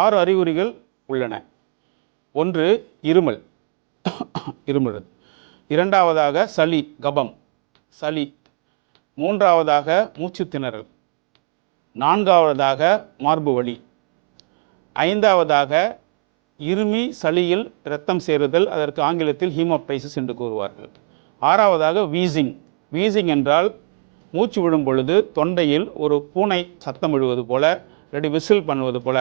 ஆறு அறிகுறிகள் உள்ளன. ஒன்று இருமல். இருமல். இரண்டாவதாக சளி கபம். சளி. மூன்றாவதாக மூச்சு திணறல். நான்காவதாக மார்பு வலி. ஐந்தாவதாக இருமி சளியில் இரத்தம் சேருதல் அதற்கு ஆங்கிலத்தில் ஹீமோப்டைசிஸ் என்று கூறுவார்கள். ஆறாவதாக வீசிங். வீசிங் என்றால் மூச்சு விடும் பொழுது தொண்டையில் ஒரு பூனை சத்தம் விழுவது போல இல்லாட்டி விசில் பண்ணுவது போல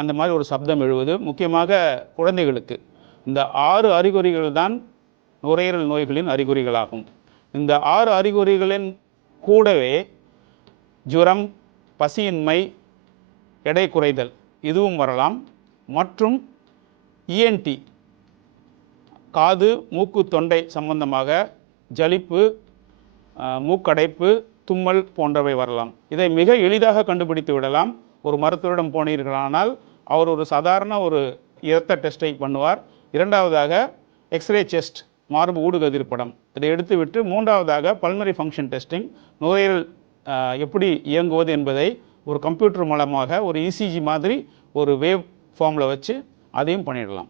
அந்த மாதிரி ஒரு சப்தம் எழுவது. முக்கியமாக குழந்தைகளுக்கு. இந்த ஆறு அறிகுறிகள் தான் நுரையீரல் நோய்களின் அறிகுறிகளாகும். இந்த ஆறு அறிகுறிகளின் கூடவே ஜுரம் பசியின்மை எடை குறைதல் இதுவும் வரலாம். மற்றும் இஎன்டி காது மூக்கு தொண்டை சம்பந்தமாக ஜலிப்பு மூக்கடைப்பு தும்மல் போன்றவை வரலாம். இதை மிக எளிதாக கண்டுபிடித்து விடலாம். ஒரு மருத்துவரிடம் போனீர்களானால் அவர் ஒரு சாதாரண ஒரு இரத்த டெஸ்ட்டை பண்ணுவார். இரண்டாவதாக எக்ஸ்ரே செஸ்ட் மார்பு ஊடுகதிர் படம். இதை எடுத்துவிட்டு மூன்றாவதாக பல்மரி ஃபங்க்ஷன் டெஸ்டிங் நுரையீரல் எப்படி இயங்குவது என்பதை ஒரு கம்ப்யூட்டர் மூலமாக ஒரு இசிஜி மாதிரி ஒரு வேவ் ஃபார்மில் வச்சு அதையும் பண்ணிடலாம்.